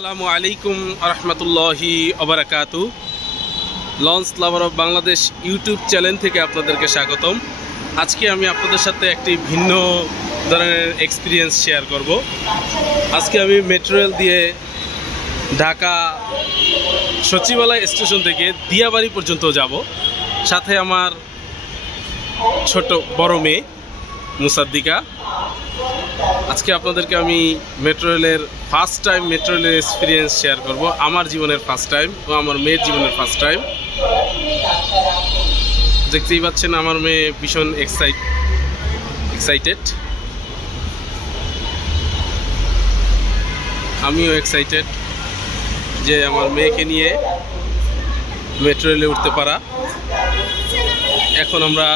আসসালামু আলাইকুম রহমতুল্লাহি ওবারাকাতু। Launch lover of Bangladesh YouTube channel থেকে আপনাদেরকে স্বাগতম। আজকে আমি আপনাদের সাথে একটি ভিন্ন ধরনের এক্সপিরিয়েন্স শেয়ার করব। আজকে আমি মেট্রো রেল দিয়ে ঢাকা সচিবালয় স্টেশন থেকে দিয়াবাড়ি পর্যন্ত যাব। সাথে আমার ছোট বড় মেয়ে মুসাদ্দিকা। আজকে আপনাদেরকে আমি মেট্রো রেলের ফার্স্ট টাইম মেট্রো রেলের এক্সপিরিয়েন্স শেয়ার করব। আমার জীবনের ফার্স্ট টাইম ও আমার মেয়ের জীবনের ফার্স্ট টাইম। দেখতেই পাচ্ছেন আমার মেয়ে ভীষণ এক্সাইটেড, আমিও এক্সাইটেড যে আমার মেয়েকে নিয়ে মেট্রো রেলে উঠতে পারা। এখন আমরা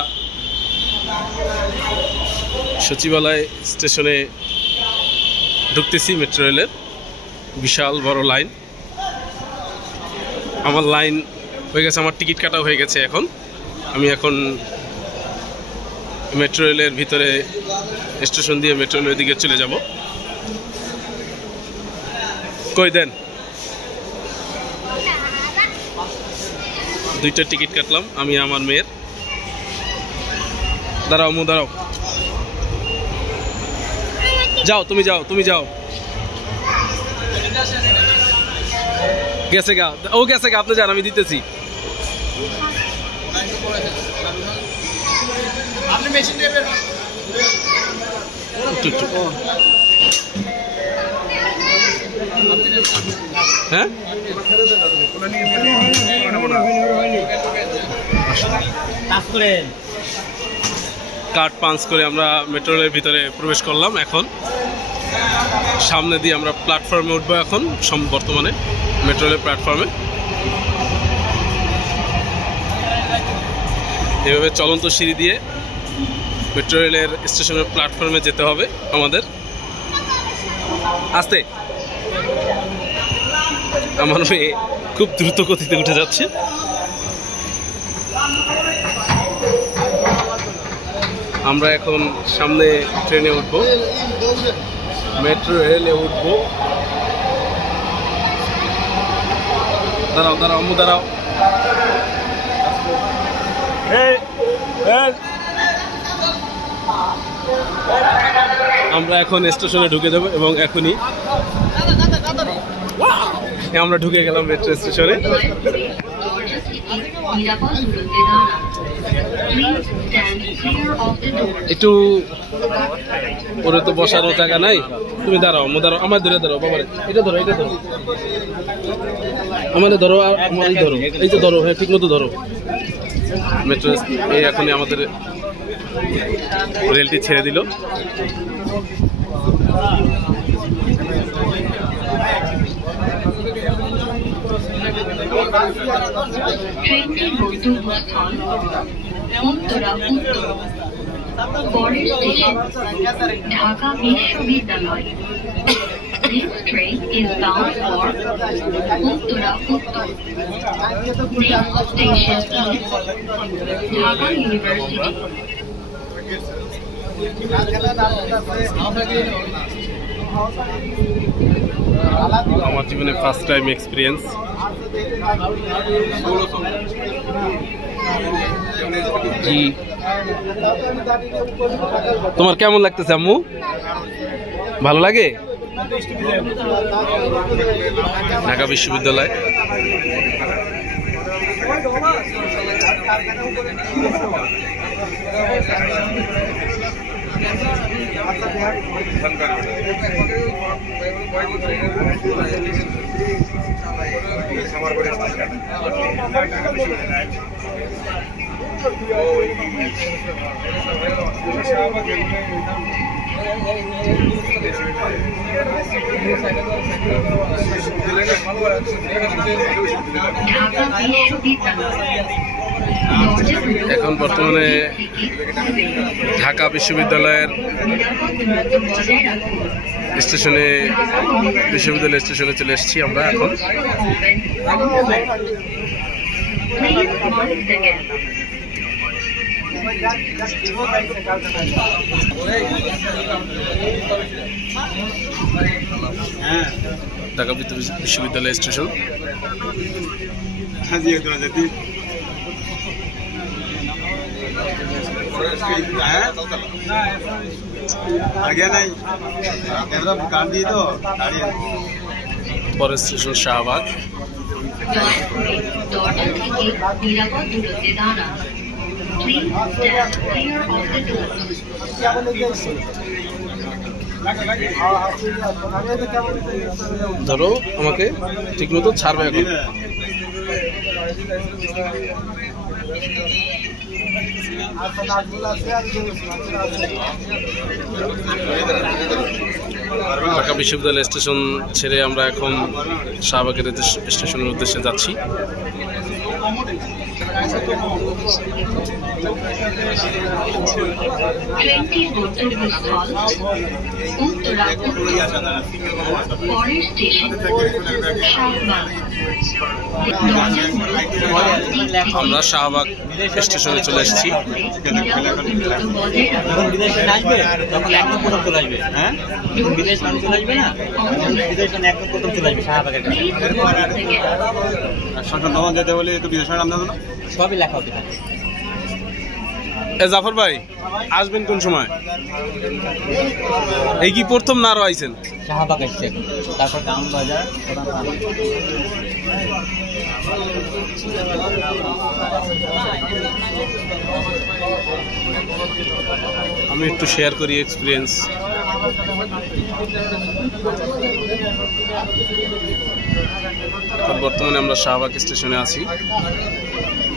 সচিবালয় স্টেশনে ঢুকতেছি। মেট্রো রেলের বিশাল বড় লাইন, আমার লাইন হয়ে গেছে, আমার টিকিট কাটা হয়ে গেছে। আমি এখন মেট্রো রেলের ভিতরে স্টেশন দিয়ে মেট্রো রেলের দিকে চলে যাব। কই দেন, দুইটা টিকিট কাটলাম আমি আমার মেয়ের। দাঁড়াও মু, দাঁড়াও, যাও তুমি যাও। গেছে গা, ও গেছে গা, আপনি যান, আমি দিতেছি। হ্যাঁ, কার্ড পাঞ্চ করে আমরা মেট্রো রেলের ভিতরে প্রবেশ করলাম। এখন সামনে দিয়ে আমরা প্ল্যাটফর্মে উঠবো। এখন বর্তমানে মেট্রো রেলের প্ল্যাটফর্মে এভাবে চলন্ত সিঁড়ি দিয়ে মেট্রো রেলের স্টেশনের প্ল্যাটফর্মে যেতে হবে আমাদের। আস্তে, আমার মেয়ে খুব দ্রুত গতিতে উঠে যাচ্ছে। আমরা এখন সামনে ট্রেনে উঠবো, মেট্রো রেলে উঠবো। দাঁড়াও আম্মু, দাঁড়াও। আমরা এখন স্টেশনে ঢুকে যাবো এবং এখনই আমরা ঢুকে গেলাম মেট্রো স্টেশনে। একটু ওরে তো বসারও জায়গা নাই, তুমি দাঁড়াও, আমার ধরে ধরো, বাবারে এটা ধরো, আমাদের ধরো, আর আমারই ধরো, এই তো ধরো, হ্যাঁ ঠিক মতো ধরো। মেট্রো এই এখনই আমাদের রেলটি ছেড়ে দিল। ঢাকা বিশ্ববিদ্যালয়। This train is bound for Uttara Uttar. Next station is Dhaka University. আমার জীবনে ফার্স্ট টাইম এক্সপিরিয়েন্স। জি, তোমার কেমন লাগতেছে আম্মু? ভালো লাগে? ঢাকা বিশ্ববিদ্যালয়। এখন বর্তমানে ঢাকা বিশ্ববিদ্যালয়ের স্টেশনে চলে এসেছি আমরা এখন। ঢাকা বিশ্ববিদ্যালয় স্টেশন। পরের স্টেশন শাহবাগ। দরজা থেকে নিরাপদ দূরত্বে দাঁড়ান। Please stand clear of the doors. ধরো আমাকে ঠিক মতো ছাড়বে এখন। ঢাকা বিশ্ববিদ্যালয় স্টেশন ছেড়ে আমরা এখন শাহবাগের স্টেশনের উদ্দেশ্যে যাচ্ছি। ট্রেনটি গন্তব্যস্থল উত্তরা পরের স্টেশন শাহবাগ। আমরা শাহবাগ স্টেশনে চলে এসেছি। যখন বিদেশ আসবে তখন একদম প্রথম চলে আসবে। হ্যাঁ, বিদেশ মানুষ চলে আসবে না, বিদেশ মানে একদম প্রথম চলে আসবে শাহবাগের কাছে। যেতে বলে তো বিদেশের নাম জানো না, সবই লেখা হতে থাকে। জাফর ভাই আসবেন কোন সময়? এই কি প্রথম না আরো আইছেন? শাহবাগ আসছে, তারপর টাউন বাজার। আমি একটু শেয়ার করি এক্সপিরিয়েন্স। বর্তমানে আমরা শাহবাগ স্টেশনে আছি।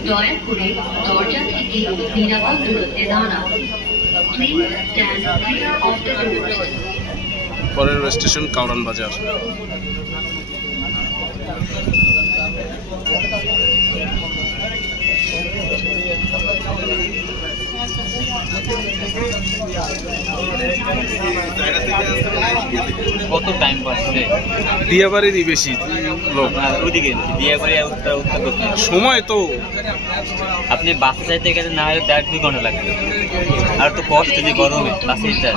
দয়া করে দরজা থেকে নিরাপদ দূরত্বে দাঁড়ান। Please stand clear of the doors. পরের স্টেশন কাউরান বাজার। কত টাইম পাচ্ছে? দিয়াবাড়িরই বেশি লোক, ওদিকে দিয়াবাড়ি উত্তর দক্ষিণ। সময় তো আপনি বাসে যাইতে গেলে না হলে 1.5-2 ঘন্টা লাগবে। আর তো কষ্ট যে গরমে বাসে যেতে।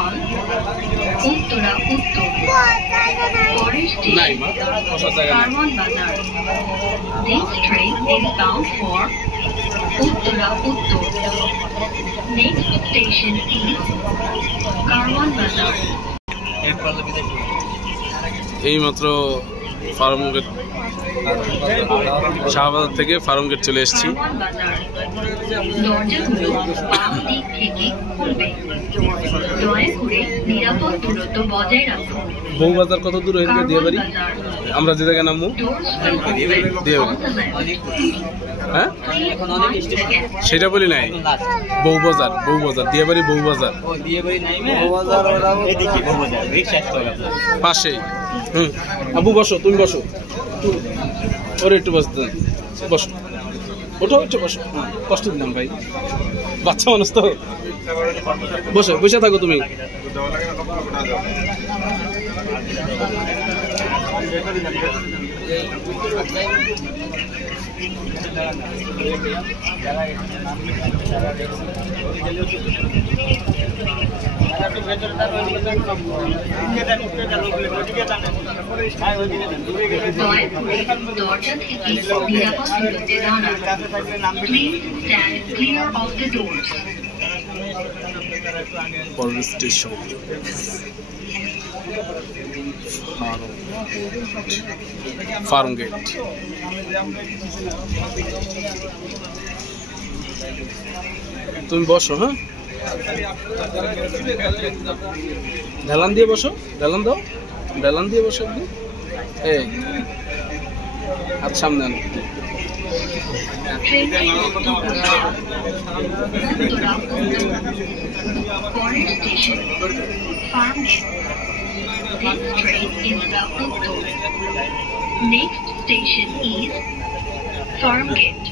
উত্তরা উত্তর পরের স্টেশন কারওয়ান বাজার। This train is bound for Uttara Uttar. Next station is Karwan বাজার। এইমাত্র ফার্মগেট শাহবাজার থেকে ফার্মগেট চলে এসেছি। কারওয়ান বাজার। দরজাগুলো বাম দিক থেকে খুলবে। দয়া করে নিরাপদ দূরত্ব বজায় রাখুন। বউবাজার কত দূর হয়েছে দিয়াবাড়ি? আমরা যে জায়গায় নামবো দিয়াবাড়ি। হ্যাঁ, সেটা বলি নাই। বউবাজার, বউবাজার, দিয়াবাড়ি বউবাজার পাশেই। আবু বসো, তুমি বসো, ওরে একটু বসতে বসো, ওঠো একটু বসো। কষ্ট দিলাম ভাই, বাচ্চা মানুষ তো। বসে বসে থাকো তুমি। দরজা থেকে নিরাপদ দূরত্বে দাঁড়ান। Please stand clear of the doors. পরের স্টেশন ফার্মগেট। তুমি বসো। হ্যাঁ, ঢালান দিয়ে বসো, ঢালান দাও, ঢালান দিয়ে বসো একদম। এই হাত সামনে আনো। পরের station Farmgate. This train is the Uttor. Next station is Farmgate.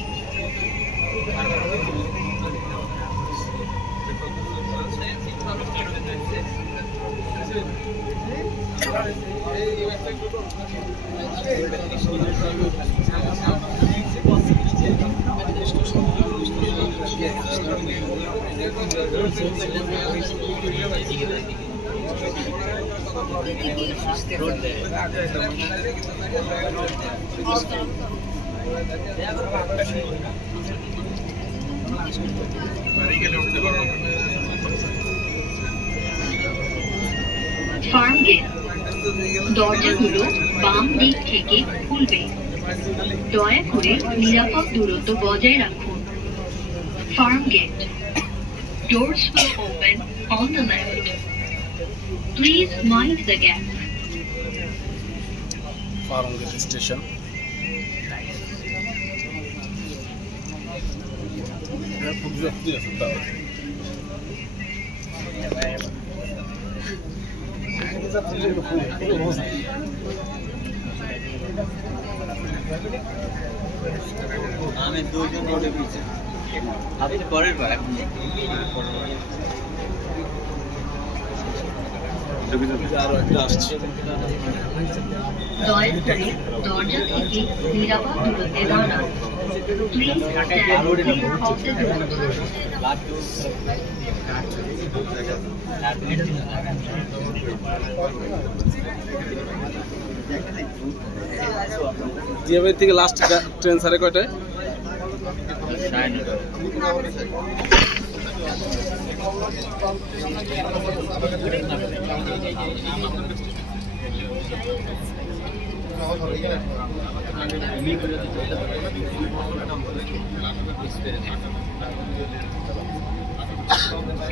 Farmgate, দরজাগুলো বাম দিক থেকে খুলবে। দয়া করে নিরাপদ দূরত্ব বজায় রাখুন। Farmgate, doors will open on the left. Please mind the gap. Farmgate station. আমি দুজন রোডে পিছে আপনি পরের বার এখন আরো একটা আসছে। দয়া করে দরজা থেকে নিরাপদ দূরত্বে দাঁড়ান। Please stand clear of the doors. Jiabari থেকে লাস্ট ট্রেন সাড়ে কয়টায়?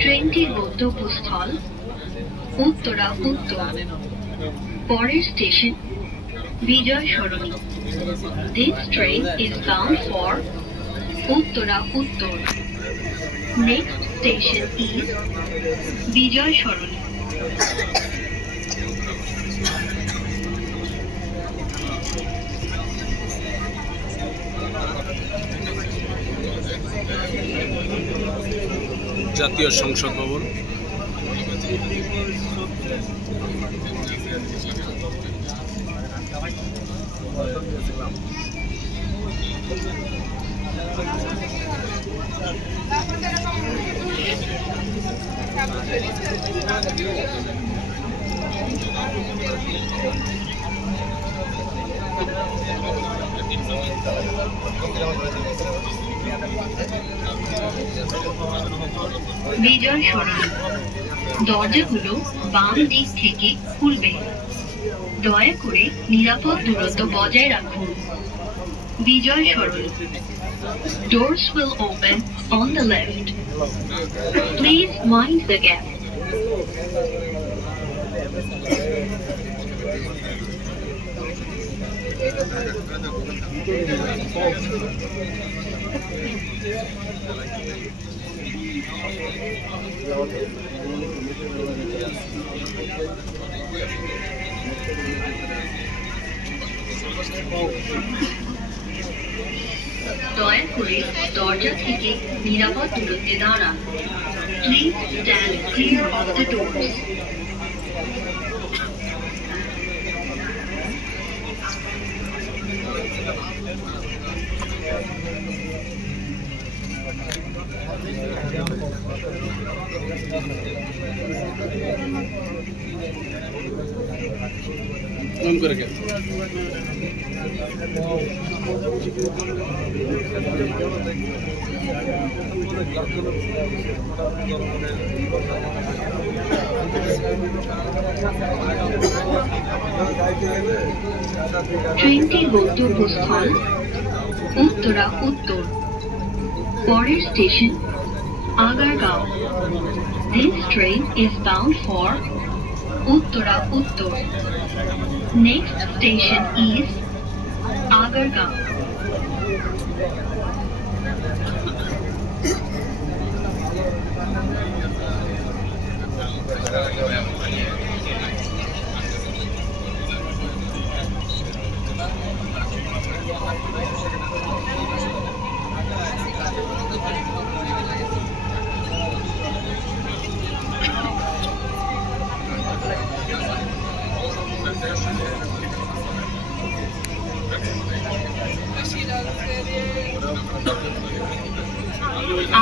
ট্রেনটির গন্তব্যস্থল উত্তরা উত্তর। পরের station Bijoy Sarani. This train is bound for Uttara Uttar. Next station is বিজয় সরণি। জাতীয় সংসদ ভবন। বিজয় সরণি, দরজাগুলো বাম দিক থেকে খুলবে। দয়া করে নিরাপদ দূরত্ব বজায় রাখুন। বিজয় সরণি, doors will open on the left. Please mind the gap. দয়া করে দরজা থেকে নিরাপদ দূরত্বে দাঁড়ান। Please stand clear of the doors. Phone করে কে? ট্রেনটির গন্তব্যস্থল উত্তরা উত্তর। পরের station Agargaon. This train is bound for Uttara Uttar. Next station is Agargaon.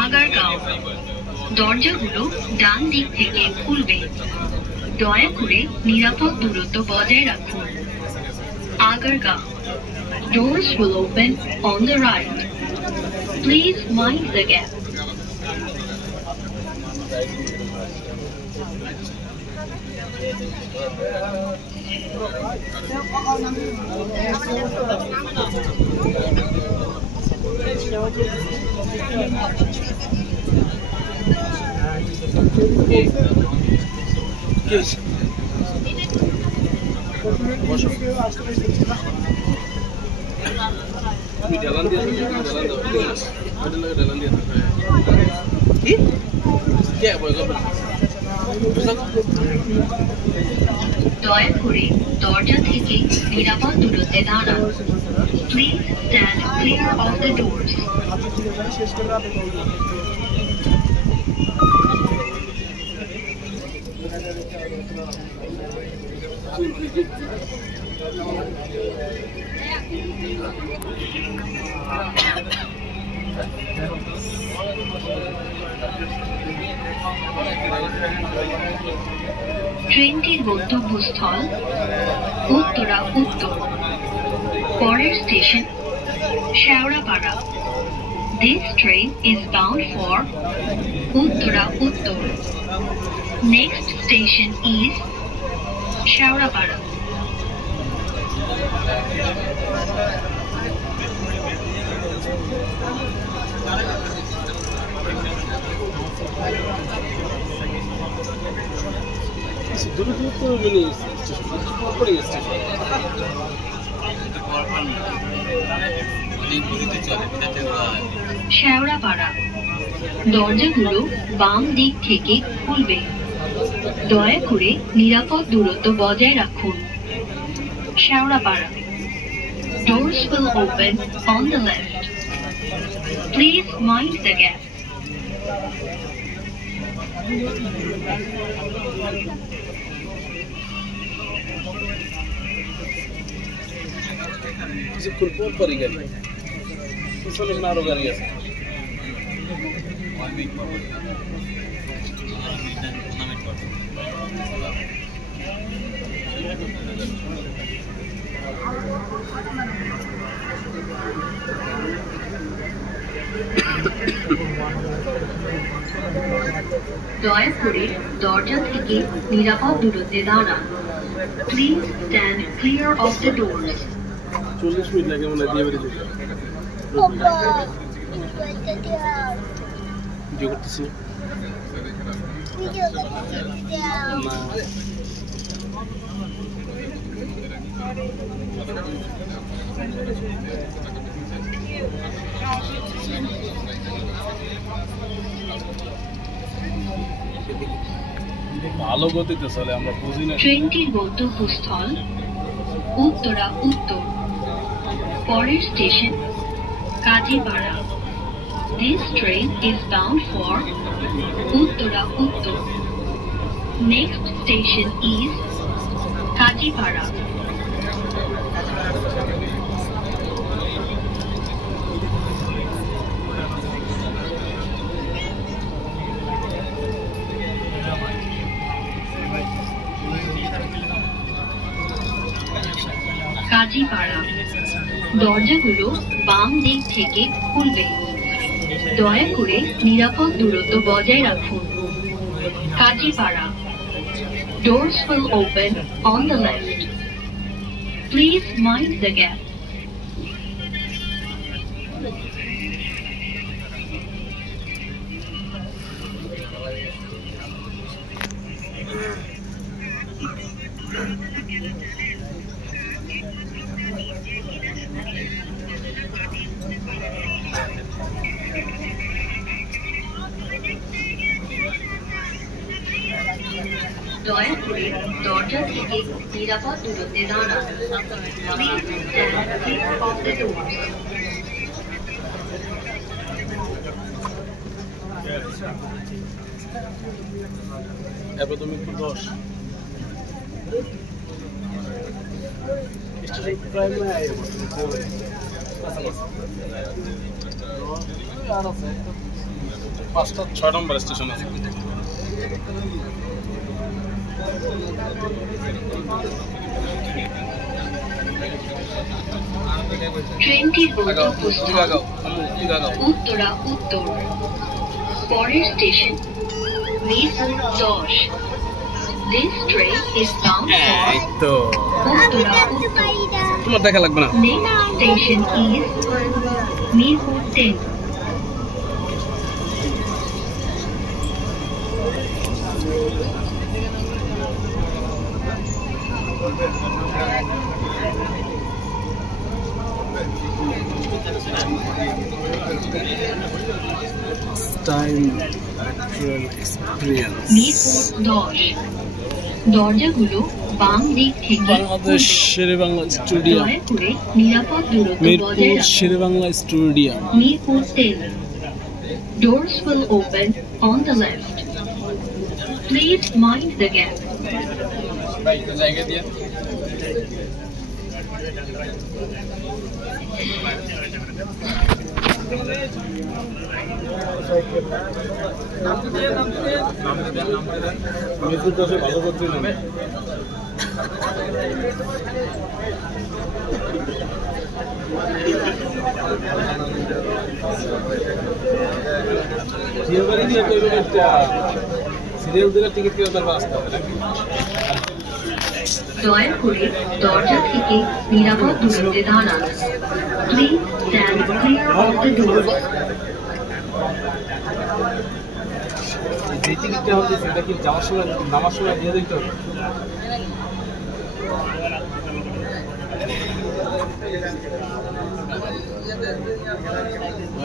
Agargaon, দরজাগুলো ডান দিক থেকে খুলবে। দয়া করে নিরাপদ দূরত্ব বজায় রাখুন। Agargaon, doors will open on the right. Please mind the gap. দয়া করে দরজা থেকে নিরাপদ দূরত্বে দাঁড়ান। Please stand clear of the doors. ট্রেনটির গন্তব্যস্থল উত্তরা উত্তর। পরের station Shewrapara. This train is bound for Uttara Uttar. Next station is Sheorapada. Shewrapara, দরজাগুলো বাম দিক থেকে খুলবে। দয়া করে নিরাপদ দূরত্ব বজায় রাখুন। Shewrapara, doors will open on the left. Please mind the gap. কিছুক্ষণ পরই গাড়ি পিছনে আরো গাড়ি আছে। দয়া করে দরজা থেকে নিরাপদ দূরত্বে দাঁড়ান। Please stand clear of the doors. 40 minute লাগে মনে দিয়ে বেরিয়ে যেতে। ভিডিও করতেছি ভালো গতিতে চলে, আমরা বুঝি না। ট্রেনটির গন্তব্যস্থল উত্তরা উত্তর। পরের station Kazipara. This train is bound for Uttara Uttar. Next station is Kajipada. Kazipara, দরজাগুলো বাম দিক থেকে খুলবে। দয়া করে নিরাপদ দূরত্ব বজায় রাখুন। Kazipara, doors will open on the left. Please mind the gap. দয়া করে দরজা থেকে নিরাপদ দূরত্বে দাঁড়ান। Please stand clear of the doors. এবার তুমি 10 5টা 6 নম্বর স্টেশন আছে। ট্রেনটির গন্তব্যস্থল উত্তরা উত্তর। পরের station Mirpur 10। This train is bound এই তো for উত্তরা উত্তর। তোমার দেখা লাগবে না। Next station is Mirpur 10. Mirpur 10। দরজাগুলো বাম দিক থেকে বাংলাদেশ শেরেবাংলা স্টেডিয়াম, দয়া করে নিরাপদ দূরত্ব বজায় মিরপুর রাখুন। Sherebangla stadium. Mirpur 10. Doors will open on the left. Please mind the gap. Mirpur 10 ভালো করতে নামে। দয়া করে দরজা থেকে নিরাপদ দূরত্বে দাঁড়ান। Please stand clear of the doors. যে টিকিটটা হচ্ছে সেটা কি যাওয়ার সময় নামার সময় দিয়ে দিত?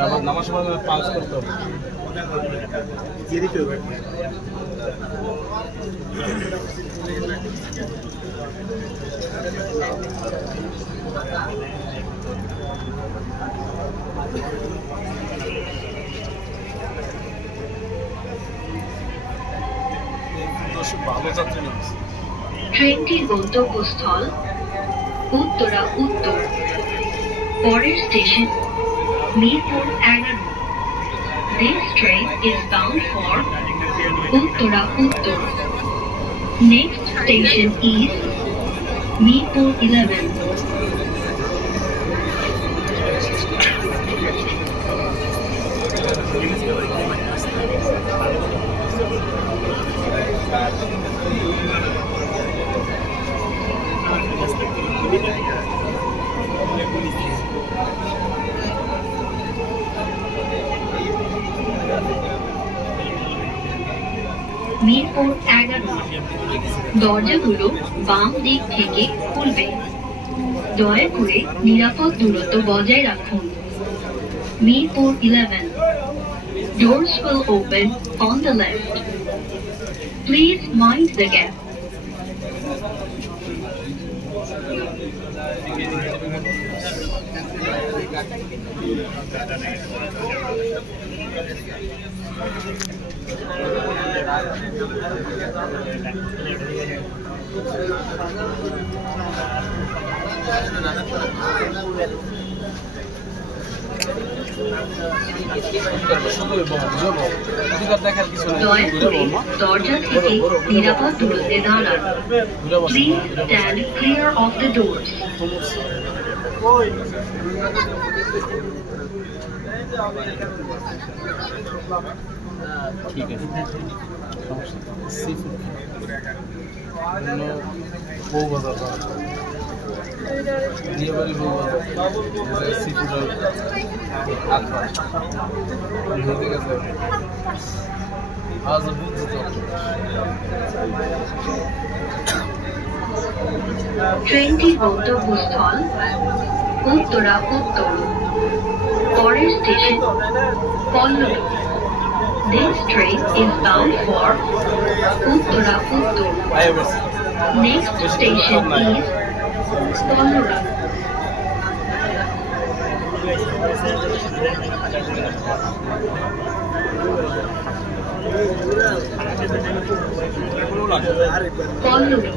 আবার নামার সময় পাস করতে হবে। দিয়ে দিতে হবে। ট্রেনটির গন্তব্যস্থল উত্তরা উত্তর। পরের station Mirpur 11। This train is bound for Uttara Uttar. Next station is Mirpur 11. Mirpur 11। দরজাগুলো বাম দিক থেকে খুলবে। দয়া করে নিরাপদ দূরত্ব বজায় রাখুন। Mirpur 11। Doors will open on the left. Please mind the gap. দয়া করে দরজা থেকে নিরাপদ দূরত্বে দাঁড়ান। Please stand clear of the doors. ঠিক আছে, সিফুড বউ বাজার বিয়ে বাড়ি বউ বাজার সিফুড হতে গেছে আজ বুঝতে ট্রেনটির গন্তব্যস্থল উত্তরা উত্তর। পরের station Pallabi. This train is bound for Uttara Uttar. Next station is Pallavi. Pallavi.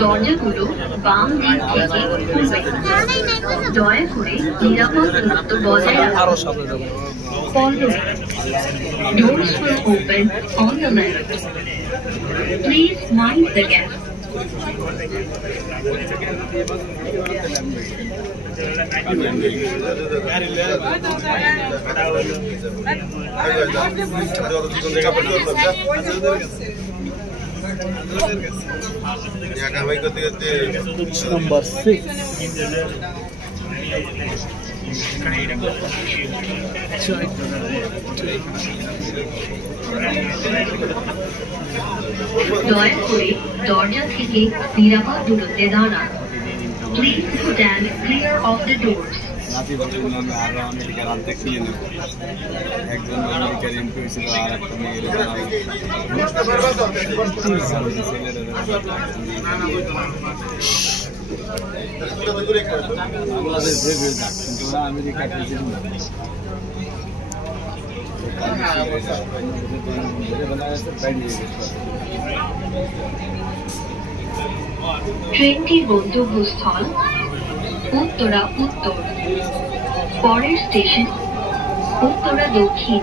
দরজাগুলো বাম দিক থেকে খুলবে। দয়া করে নিরাপদ দূরত্ব বজায় রাখুন। Palluri. Doors will open on the left. Please mind the gap. Number 6. দয়া করে দরজা থেকে নিরাপদ দূরত্বে দাঁড়ান। Please stand clear of the doors. নাতি বলছিল আমি আরো আমেরিকার আনতে খেয়ে নেব একজন আমেরিকার এমপি হয়েছিল আর একটা মেয়ের বাংলাদেশ ভেবে যাক কিন্তু ওরা আমেরিকা প্রেসিডেন্ট ট্রেনটি গন্তব্যস্থল উত্তরা উত্তর। পরের স্টেশন উত্তরা দক্ষিণ।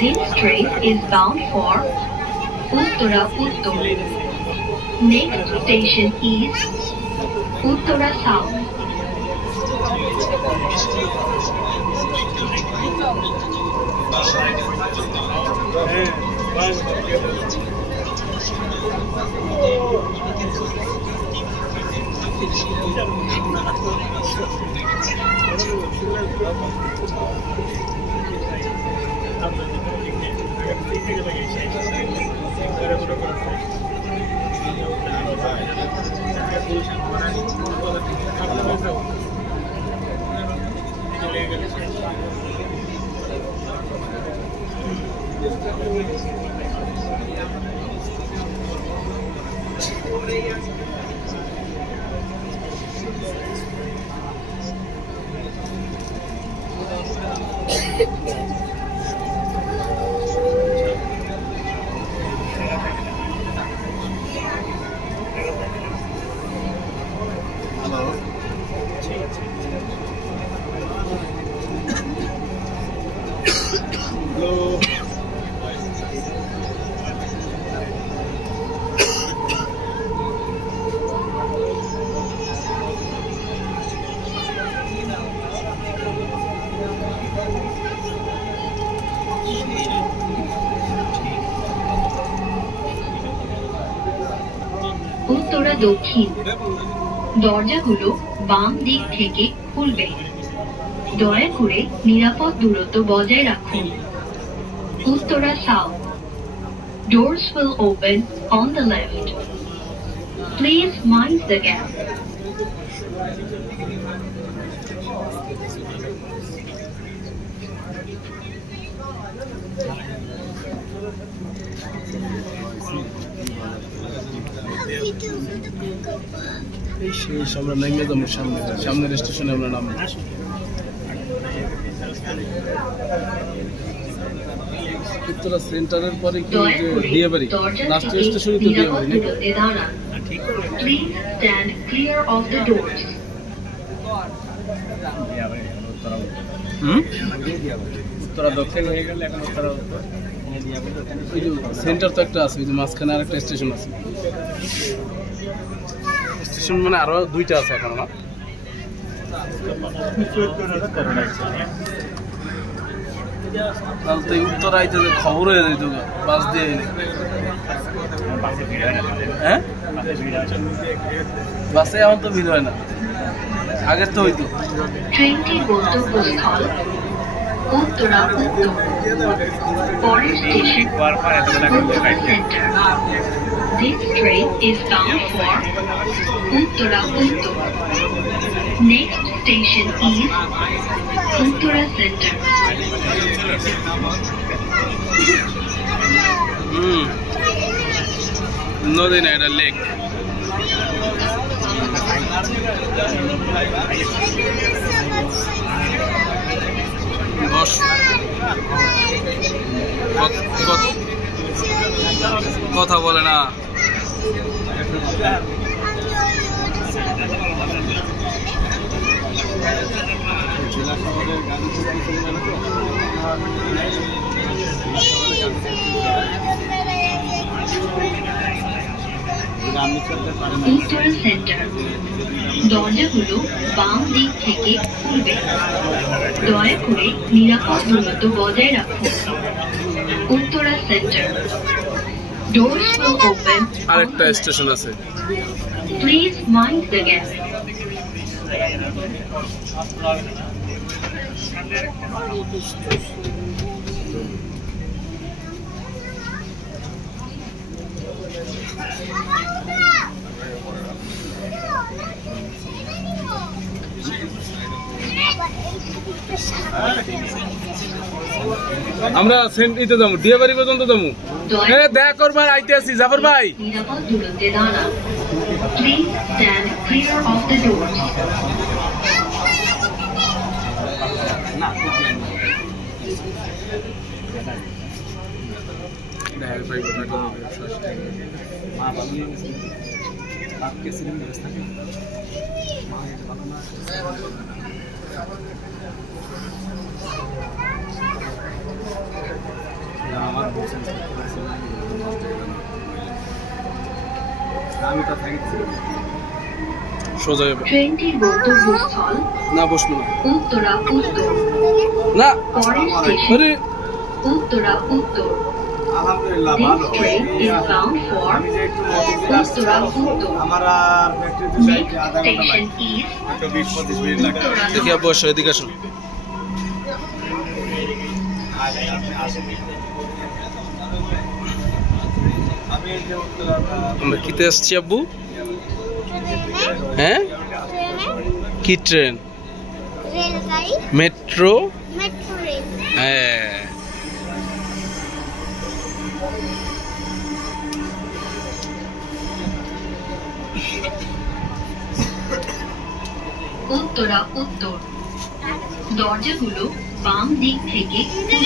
This train is bound for Uttara Uttar. Next station is Uttara South. Uttara দক্ষিণ। দরজাগুলো বাম দিক থেকে খুলবে। দয়া করে নিরাপদ দূরত্ব বজায় রাখুন। Uttara south. Doors will open on the left. Please mind the gap. এই শেষ আমরা নেমে যাবো সামনের স্টেশনে আমরা নামবো। উত্তরা সেন্টারের পরে কি দিয়ে বাড়ি লাস্ট স্টেশনে তো দিয়ে বাড়ি নাকি? Please stand clear of the doors. Uttara দক্ষিণ হয়ে গেলে এখন উত্তরা ওই যে সেন্টার তো একটা আছে, ওই যে মাঝখানে আর একটা স্টেশন আছে। স্টেশন মানে আরো দুইটা আছে এখন না? তাহলে তো উত্তরা আইতে খবর হয়ে যেত বাস দিয়ে এলে। হ্যাঁ বাসে এখন তো ভিড় হয় না, আগের তো হইতো। ট্রেনটি গন্তব্যস্থল উত্তরা উত্তর। পরের station Uttara centre. This train is bound for Uttara Uttar. Next station is Uttara Center. নদী না, এটা লেক। কথা বলে না। জেলা শহরের গাড়ি চলে গেল তো উত্তরা সেন্টার, দরজাগুলো বাম দিক থেকে খুলবে। দয়া করে নিরাপদ দূরত্ব বজায় রাখুন। Uttara centre, doors will open. আরেকটা স্টেশন আছে। Please mind the gap. আমরা সেন্টিতে যাবো, ডিয়াবাড়ি পর্যন্ত যাবো। হ্যাঁ দেখা করবার আইতে আছি জাফর ভাই। নিরাপদ দূরত্বে দাঁড়ান। Please stand clear of the doors. সোজা যাবে ট্রেনটির গন্তব্যস্থল না, বসবো না। উত্তরা উত্তর। না পরের স্টেশন আরে উত্তরা উত্তর। আলহামদুলিল্লাহ This ভালো। train is bound for আমি যে একটু মতিঝিল উত্তরা উত্তর। আমার আর ফ্যাক্টরিতে যাইতে Next আধা ঘন্টা station লাগে। is একটু 20-25 মিনিট লাগে। উত্তরা দেখি আব্বু আসো, এদিকে আসো। আমি এই যে উত্তরা আমরা কিতে আসছি আব্বু? হ্যাঁ কি ট্রেন? রেলগাড়ি, মেট্রো। Metro rail. হ্যাঁ উত্তরা উত্তর। দরজাগুলো বাম দিক থেকে খুলবে।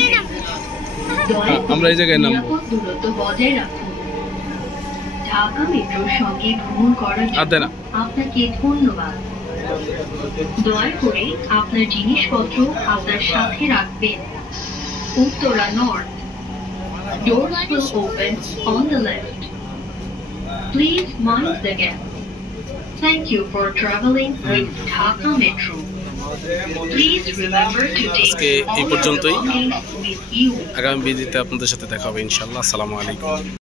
দয়া করে আমরা এই জায়গায় নামবো। নিরাপদ দূরত্ব বজায় রাখুন। ঢাকা মেট্রোর সঙ্গে ভ্রমণ করার আর দে জন্য না। আপনাকে ধন্যবাদ। দয়া করে আপনার জিনিসপত্র আপনার সাথে রাখবেন। Uttara north, doors will open on the left. Please mind the gap. Thank you for traveling with Dhaka Metro. Please remember to take আজকে এই all your পর্যন্তই। belongings with you. আগামী ভিডিওতে আপনাদের সাথে দেখা হবে ইনশাআল্লাহ। আসসালামু আলাইকুম।